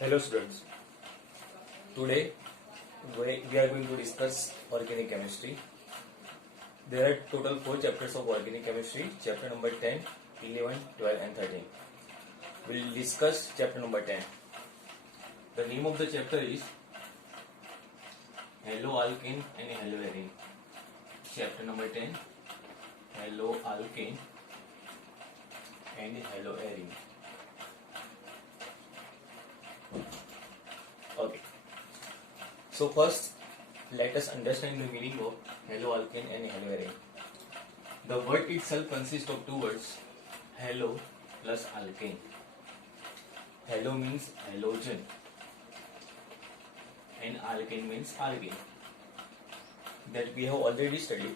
Hello students, today we are going to discuss organic chemistry. There are total 4 chapters of organic chemistry, chapter number 10, 11, 12 and 13. We will discuss chapter number 10. The name of the chapter is haloalkane and haloarine. Chapter number 10, haloalkane and haloarine. Okay. So first, let us understand the meaning of haloalkane and haloarine. The word itself consists of two words, halo plus alkane. Halo means halogen and alkane means alkane. That we have already studied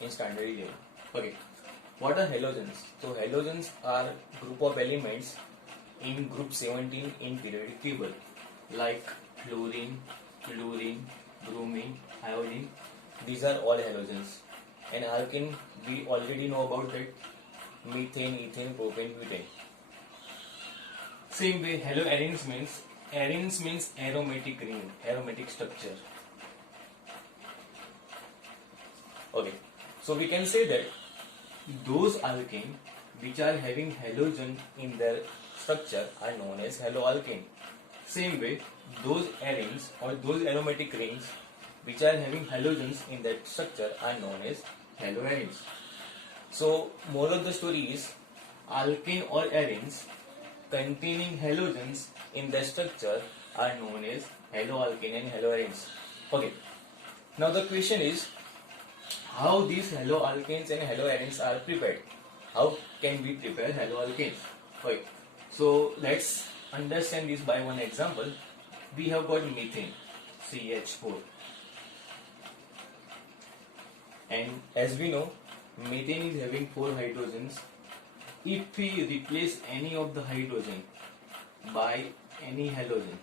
in standard 11. Okay. What are halogens? So halogens are group of elements in group 17 in periodic table, like fluorine, chlorine, bromine, iodine. These are all halogens. And alkane, we already know about that: methane, ethane, propane, butane. Same way, haloarenes means aromatic ring, aromatic structure. Okay, so we can say that those alkane which are having halogen in their structure are known as haloalkane. Same way, those arenes or those aromatic rings which are having halogens in that structure are known as haloarenes. So, moral of the story is, alkane or arenes containing halogens in their structure are known as haloalkane and haloarenes. Okay. Now the question is, how these haloalkanes and haloarenes are prepared? How can we prepare haloalkanes? Okay. So let's understand this by one example. We have got methane, CH4. And as we know, methane is having 4 hydrogens. If we replace any of the hydrogen by any halogen,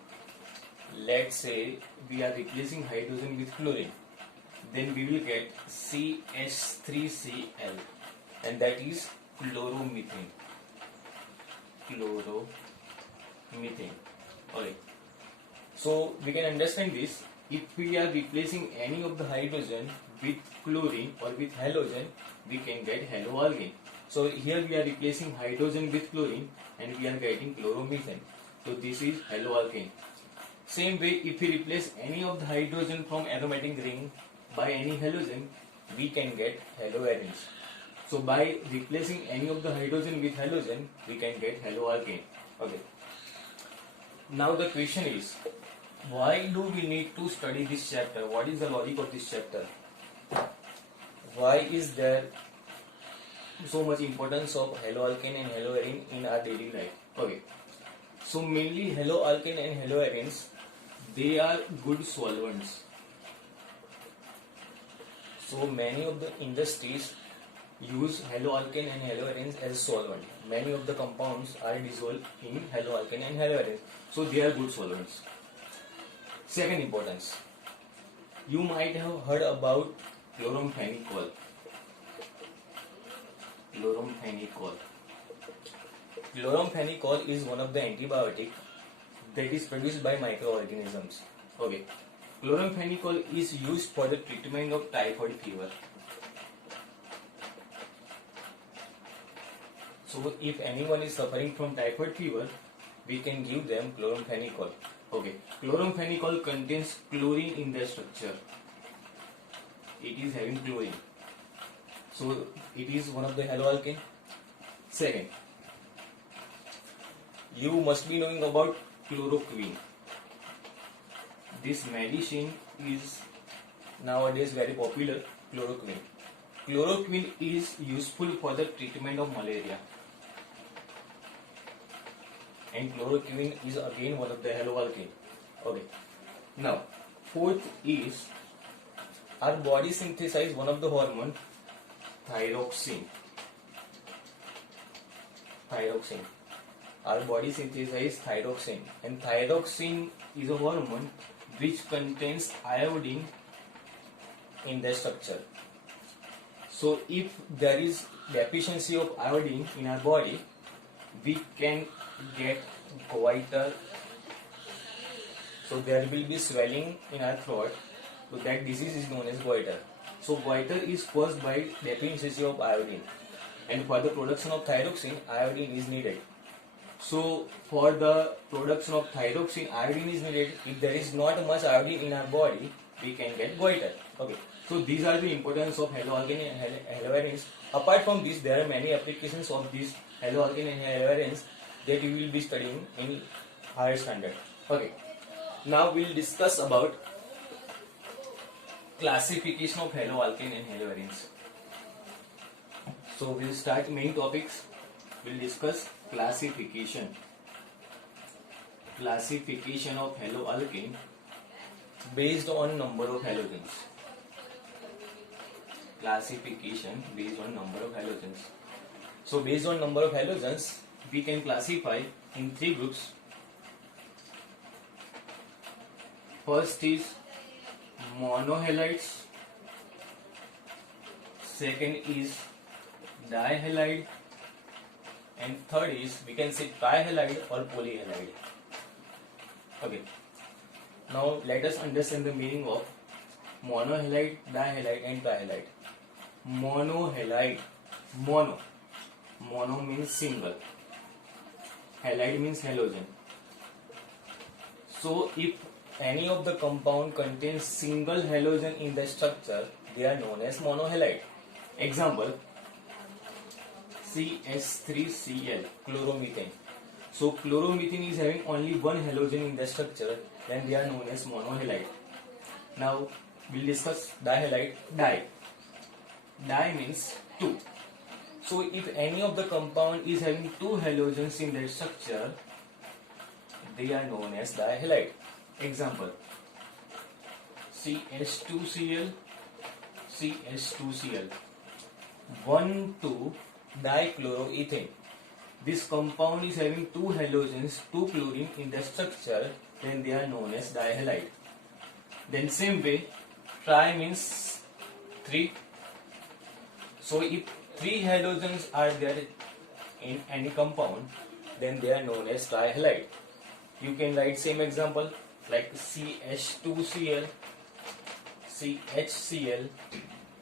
let's say we are replacing hydrogen with chlorine, then we will get CH3Cl, and that is chloromethane. Okay. So we can understand this. If we are replacing any of the hydrogen with chlorine or with halogen, we can get haloalkane. So here we are replacing hydrogen with chlorine and we are getting chloromethane. So this is haloalkane. Same way, if we replace any of the hydrogen from aromatic ring by any halogen, we can get haloarenes. So by replacing any of the hydrogen with halogen, we can get haloalkane. Okay. Now the question is, why do we need to study this chapter? What is the logic of this chapter? Why is there so much importance of haloalkane and haloarene in our daily life? Okay. So mainly haloalkane and haloarenes, they are good solvents. So many of the industries use haloalkane and haloarenes as a solvent. Many of the compounds are dissolved in haloalkane and haloarenes. So they are good solvents. Second importance, you might have heard about chloramphenicol. Chloramphenicol is one of the antibiotic that is produced by microorganisms. Okay. Chloramphenicol is used for the treatment of typhoid fever. So if anyone is suffering from typhoid fever, we can give them chloramphenicol. Okay. Chloramphenicol contains chlorine in their structure. It is having chlorine. So it is one of the haloalkane. Second, you must be knowing about chloroquine. This medicine is nowadays very popular, chloroquine. Chloroquine is useful for the treatment of malaria. And chloroquine is again one of the haloalkane. Okay. Now, fourth is, our body synthesizes one of the hormone, thyroxine. Our body synthesizes thyroxine, and thyroxine is a hormone which contains iodine in their structure. So if there is deficiency of iodine in our body, we can get goiter So there will be swelling in our throat. So that disease is known as goiter. So goiter is caused by deficiency of iodine, and for the production of thyroxine, iodine is needed. So for the production of thyroxine, iodine is needed. If there is not much iodine in our body, we can get goiter. Okay. So these are the importance of haloalkane and haloarenes. Apart from this, there are many applications of these haloalkane and haloarenes that you will be studying in higher standard. Okay. Now we'll discuss about classification of haloalkane and haloarenes. So we'll start main topics. We'll discuss classification. Classification of haloalkane based on number of halogens. Classification based on number of halogens. So based on number of halogens, we can classify in three groups. First is monohalides. Second is dihalide. And third is, we can say trihalide or polyhalide. Okay. Now let us understand the meaning of monohalide, dihalide and trihalide. Monohalide. Mono means single. Halide means halogen. So if any of the compound contains single halogen in the structure, they are known as monohalide. Example, CH3Cl, chloromethane. So chloromethane is having only one halogen in the structure, then they are known as monohalide. Now we'll discuss dihalide. Di means two. So if any of the compound is having two halogens in their structure, they are known as dihalide. Example, CH2Cl, 1,2-dichloroethane. This compound is having two halogens, two chlorine in the structure, then they are known as dihalide. Then same way, tri means three. So if three halogens are there in any compound, then they are known as trihalide. You can write same example like CH2Cl, CHCl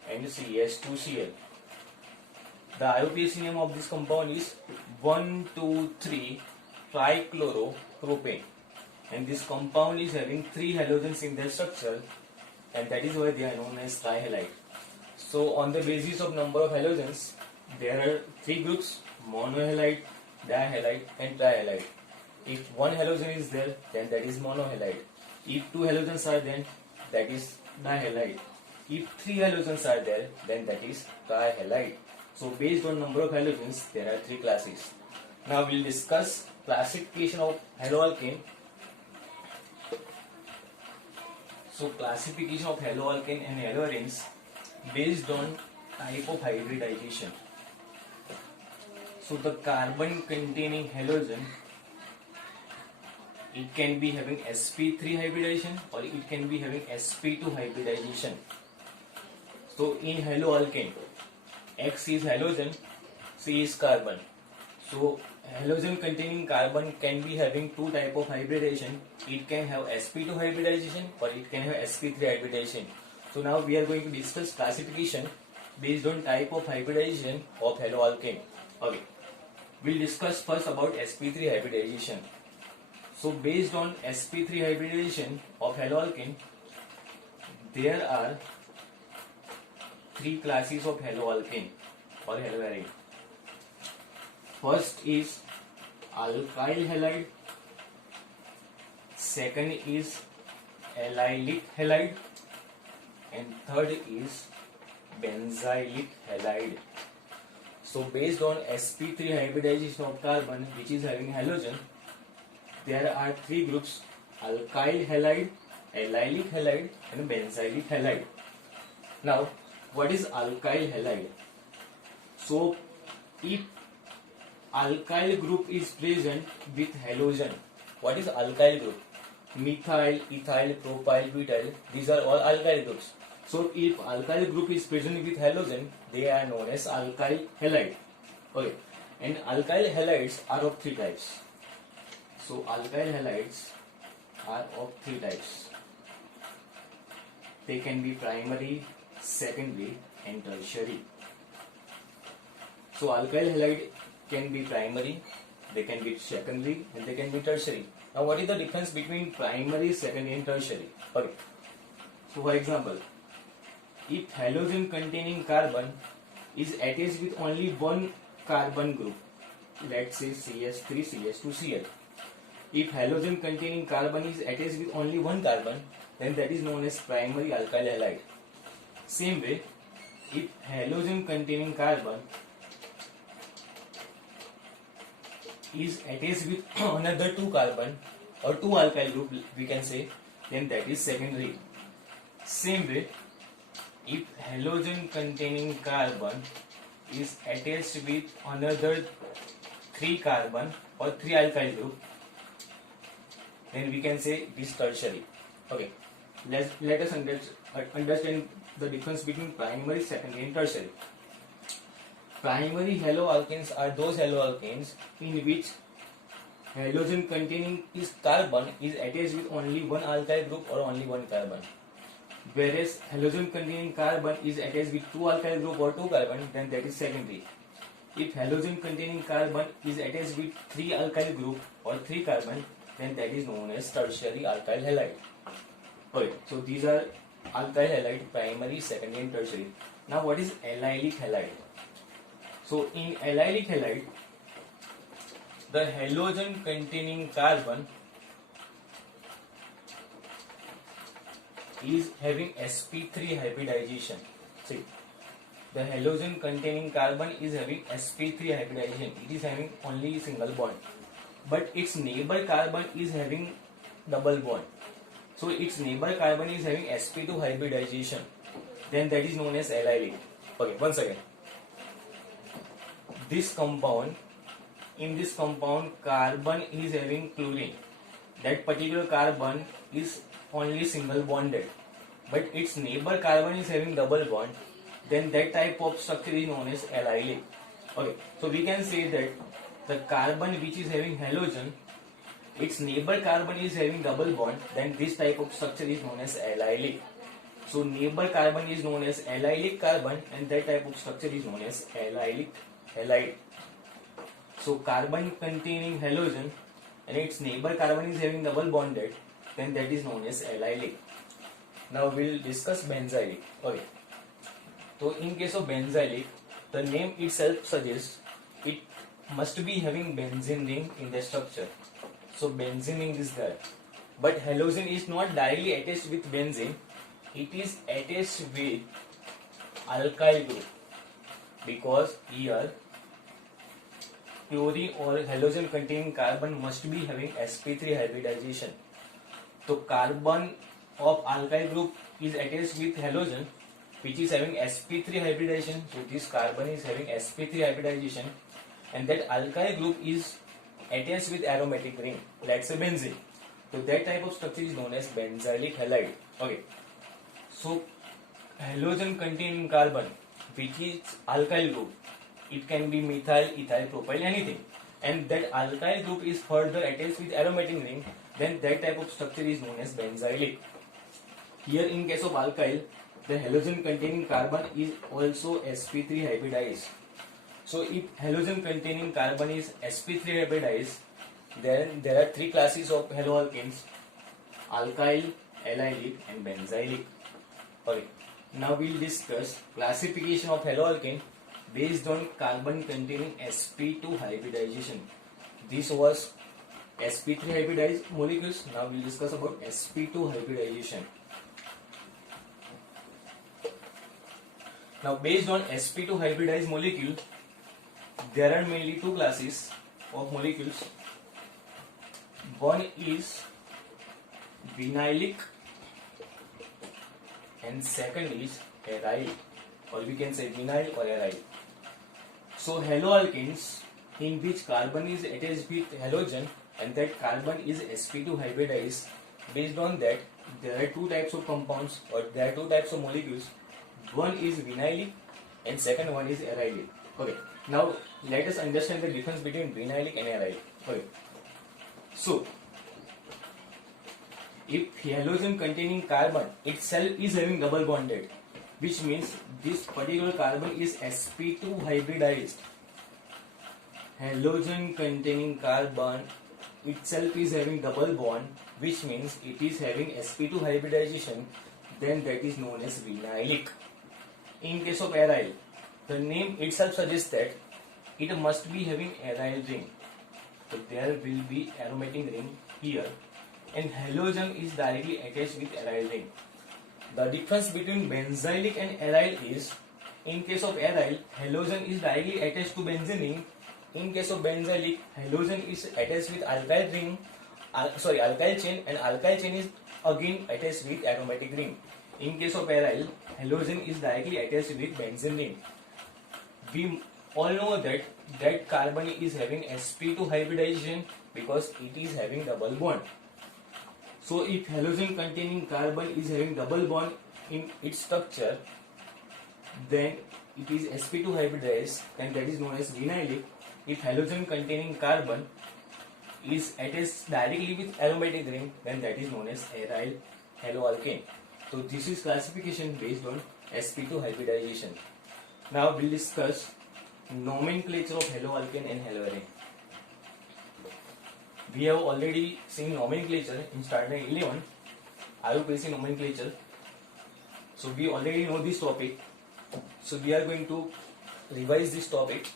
and CH2Cl. The IUPAC name of this compound is 1,2,3-trichloropropane, and this compound is having three halogens in their structure, and that is why they are known as trihalide. So on the basis of number of halogens, there are three groups: monohalide, dihalide and trihalide. If one halogen is there, then that is monohalide. If two halogens are there, that is dihalide. If three halogens are there, then that is trihalide. So based on number of halogens, there are three classes. Now we'll discuss classification of haloalkane. So classification of haloalkane and haloarenes based on type of hybridization. So the carbon containing halogen, it can be having sp3 hybridization or it can be having sp2 hybridization. So in haloalkane, X is halogen, C is carbon. So halogen containing carbon can be having two type of hybridization. It can have sp2 hybridization or it can have sp3 hybridization. So now we are going to discuss classification based on type of hybridization of haloalkane. Okay, we'll discuss first about sp3 hybridization. So based on sp3 hybridization of haloalkane, there are three classes of haloalkane or haloarene. First is alkyl halide, second is allylic halide, and third is benzylic halide. So based on sp3 hybridization of carbon which is having halogen, there are three groups: alkyl halide, allylic halide and benzylic halide. Now what is alkyl halide? So if alkyl group is present with halogen, what is alkyl group? Methyl, ethyl, propyl, butyl, these are all alkyl groups. So if alkyl group is present with halogen, they are known as alkyl halide. Okay, and alkyl halides are of three types. So alkyl halides are of three types. They can be primary, secondary, and tertiary. So alkyl halide can be primary, they can be secondary, and they can be tertiary. Now what is the difference between primary, secondary, and tertiary? Okay. So for example, if halogen containing carbon is attached with only one carbon group, let's say CH3, CH2, Cl. If halogen containing carbon is attached with only one carbon, then that is known as primary alkyl halide. Same way, if halogen containing carbon is attached with another two carbon or two alkyl group, we can say, then that is secondary. Same way, if halogen containing carbon is attached with another three carbon or three alkyl group, then we can say it is tertiary. Okay, let us understand the difference between primary, secondary, and tertiary. Primary haloalkanes are those haloalkanes in which halogen containing carbon is attached with only one alkyl group or only one carbon. Whereas halogen containing carbon is attached with two alkyl group or two carbon, then that is secondary. If halogen containing carbon is attached with three alkyl group or three carbon, then that is known as tertiary alkyl halide. Okay, so these are alkyl halide, primary, secondary, and tertiary. Now what is allylic halide? So in allylic halide, the halogen containing carbon is having sp3 hybridization. See, the halogen containing carbon is having sp3 hybridization. It is having only single bond, but its neighbor carbon is having double bond. So its neighbor carbon is having sp2 hybridization. Then that is known as allylic. Okay, once again. In this compound, carbon is having chlorine. That particular carbon is only single bonded, but its neighbor carbon is having double bond. Then that type of structure is known as allylic. Okay, so we can say that the carbon which is having halogen, its neighbor carbon is having double bond. Then this type of structure is known as allylic. So neighbor carbon is known as allylic carbon, and that type of structure is known as allylic halide. So carbon containing halogen and its neighbor carbon is having double bonded, then that is known as allylic. Now we will discuss benzylic. Okay. So in case of benzylic, the name itself suggests it must be having benzene ring in the structure. So benzene ring is there, but halogen is not directly attached with benzene. It is attached with alkyl group, because here chlorine or halogen containing carbon must be having sp3 hybridization. So carbon of alkyl group is attached with halogen which is having sp3 hybridization. So this carbon is having sp3 hybridization, and that alkyl group is attached with aromatic ring, let's say benzene. So that type of structure is known as benzylic halide. Okay. So halogen containing carbon which is alkyl group, it can be methyl, ethyl, propyl, anything, and that alkyl group is further attached with aromatic ring, then that type of structure is known as benzylic. Here in case of alkyl, the halogen containing carbon is also sp3 hybridized. So if halogen containing carbon is sp3 hybridized, then there are three classes of haloalkanes: alkyl, allylic, and benzylic. Okay. Now we will discuss classification of haloalkane based on carbon containing sp2 hybridization. This was sp3 hybridized molecules. Now we will discuss about sp2 hybridization. Now based on sp2 hybridized molecule, there are mainly two classes of molecules. One is vinylic and second is aryl, or we can say vinyl or aryl. So haloalkanes in which carbon is attached with halogen and that carbon is sp2 hybridized, based on that there are two types of compounds, or there are two types of molecules. One is vinylic and second one is arylic. Okay. Now let us understand the difference between vinylic and arylic. Okay. So if halogen containing carbon itself is having double bonded, which means this particular carbon is sp2 hybridized. Halogen containing carbon itself is having double bond, which means it is having sp2 hybridization, then that is known as vinylic. In case of aryl, the name itself suggests that it must be having aryl ring. So there will be aromatic ring here, and halogen is directly attached with aryl ring. The difference between benzylic and aryl is, in case of aryl, halogen is directly attached to benzene ring. In case of benzylic, halogen is attached with alkyl ring, alkyl chain, and alkyl chain is again attached with aromatic ring. In case of aryl, halogen is directly attached with benzene ring. We all know that carbon is having sp2 hybridization because it is having double bond. So if halogen containing carbon is having double bond in its structure, then it is sp2 hybridized, and that is known as vinylic. If halogen containing carbon is attached directly with aromatic ring, then that is known as aryl haloalkane. So this is classification based on sp2 hybridization. Now we'll discuss nomenclature of haloalkane and haloarene. We have already seen nomenclature in standard 11, IUPAC nomenclature. So we already know this topic. So we are going to revise this topic,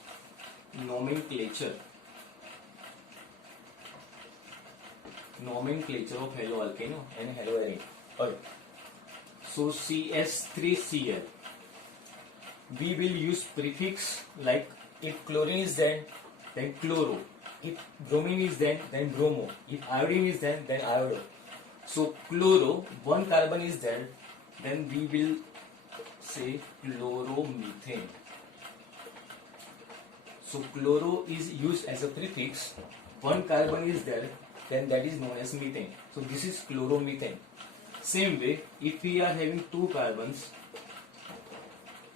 nomenclature. Nomenclature of haloalkane and haloarene. Okay. So CS3Cl. We will use prefix like if chlorine is then chloro. If bromine is then bromo. If iodine is then iodo. So chloro, one carbon is there, then we will say chloromethane. So chloro is used as a prefix, one carbon is there, then that is known as methane. So this is chloromethane. Same way, if we are having two carbons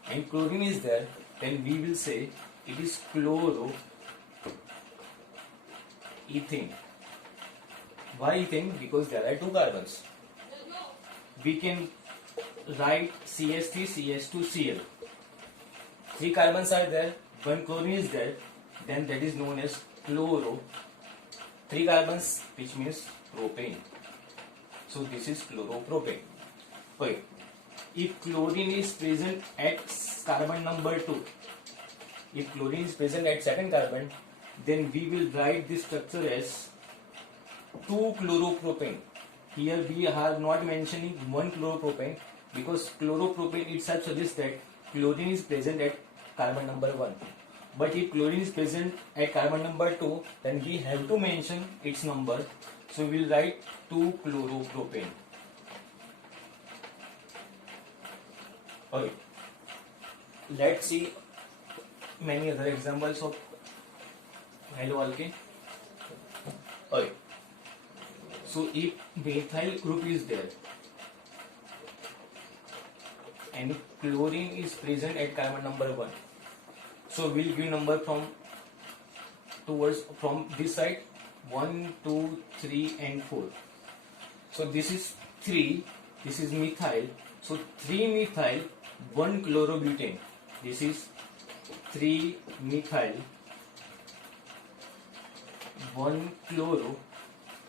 and chlorine is there, then we will say it is chloroethane. Why ethane? Because there are two carbons. We can write CH3, CH2, Cl. Three carbons are there, one chlorine is there, then that is known as chloro. Three carbons, which means propane. So this is chloropropane. Okay. If chlorine is present at carbon number 2, if chlorine is present at second carbon, then we will write this structure as 2-chloropropane. Here we are not mentioning 1-chloropropane because chloropropane itself suggests that chlorine is present at carbon number 1. But if chlorine is present at carbon number 2, then we have to mention its number. So we will write 2-chloropropane. Okay. Let's see many other examples of haloalkane. Okay. So if methyl group is there and chlorine is present at carbon number 1, so we'll give number from this side 1, 2, 3 and 4. So this is 3, this is methyl. So 3 methyl, 1 chlorobutane. This is 3 methyl, 1 chloro.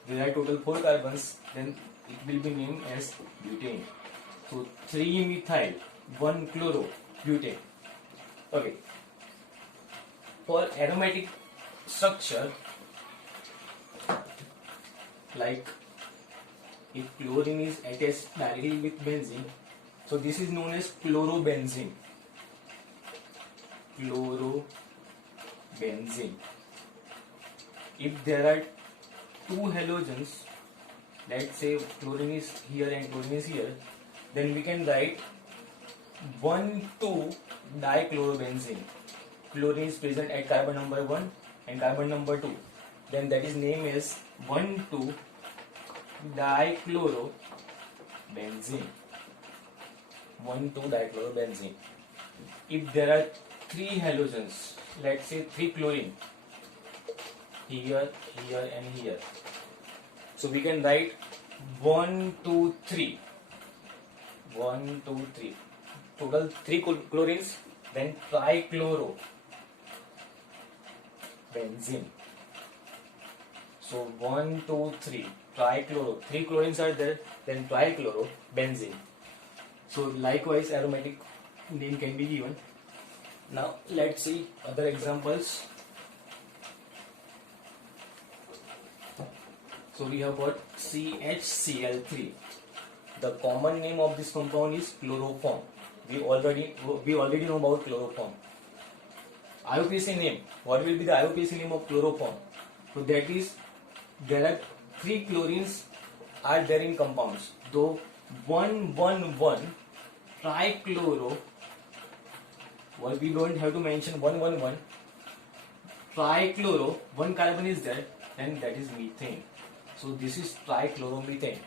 There are total 4 carbons, then it will be named as butane. So 3 methyl, 1 chloro, butane. Okay. For aromatic structure, like if chlorine is attached directly with benzene, so this is known as chlorobenzene. Chlorobenzene. If there are two halogens, let's say chlorine is here and chlorine is here, then we can write 1,2-dichlorobenzene. Chlorine is present at carbon number 1 and carbon number 2. Then that is name is 1,2-dichlorobenzene. 1,2-dichlorobenzene. If there are 3 halogens, let's say 3 chlorine, here, here and here. So we can write 1, 2, 3. 1, 2, 3. Total 3 chlorines. Then trichloro benzene. So 1, 2, 3. Trichloro. 3 chlorines are there. Then trichloro benzene. So likewise, aromatic name can be given. Now let's see other examples. So we have got CHCl3. The common name of this compound is chloroform. We already know about chloroform. IUPAC name. What will be the IUPAC name of chloroform? So that is, there are 3 chlorines are there in compounds. Though 111 trichloro. Well, we don't have to mention 111. Trichloro, 1 carbon is there, and that is methane. So this is trichloromethane.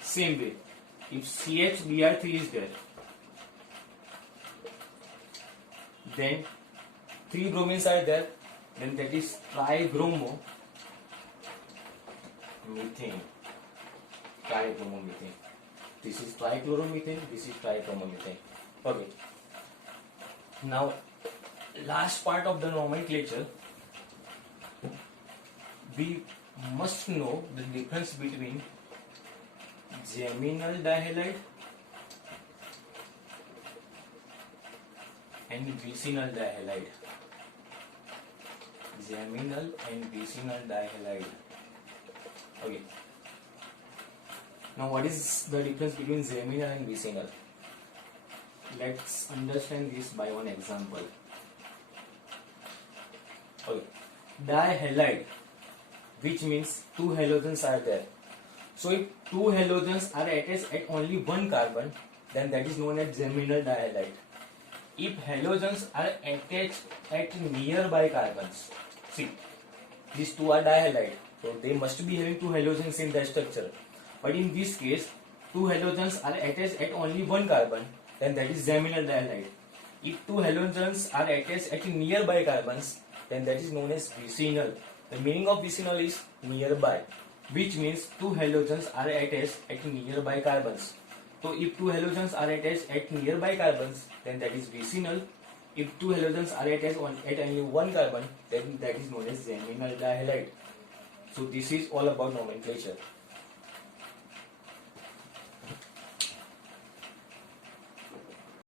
Same way, if CHBr3 is there, then 3 bromines are there, then that is tribromomethane. Tribromomethane. This is trichloromethane, this is tribromomethane. Okay. Now, last part of the nomenclature, we must know the difference between geminal dihalide and vicinal dihalide. Geminal and vicinal dihalide. Okay. Now, what is the difference between geminal and vicinal? Let's understand this by one example. Okay. Dihalide, which means 2 halogens are there. So if 2 halogens are attached at only 1 carbon, then that is known as geminal dihalide. If halogens are attached at nearby carbons, see, these 2 are dihalide, so they must be having 2 halogens in their structure. But in this case, 2 halogens are attached at only 1 carbon, then that is geminal dihalide. If 2 halogens are attached at nearby carbons, then that is known as vicinal. The meaning of vicinal is nearby, which means 2 halogens are attached at nearby carbons. So if 2 halogens are attached at nearby carbons, then that is vicinal. If 2 halogens are attached at only 1 carbon, then that is known as geminal dihalide. So this is all about nomenclature.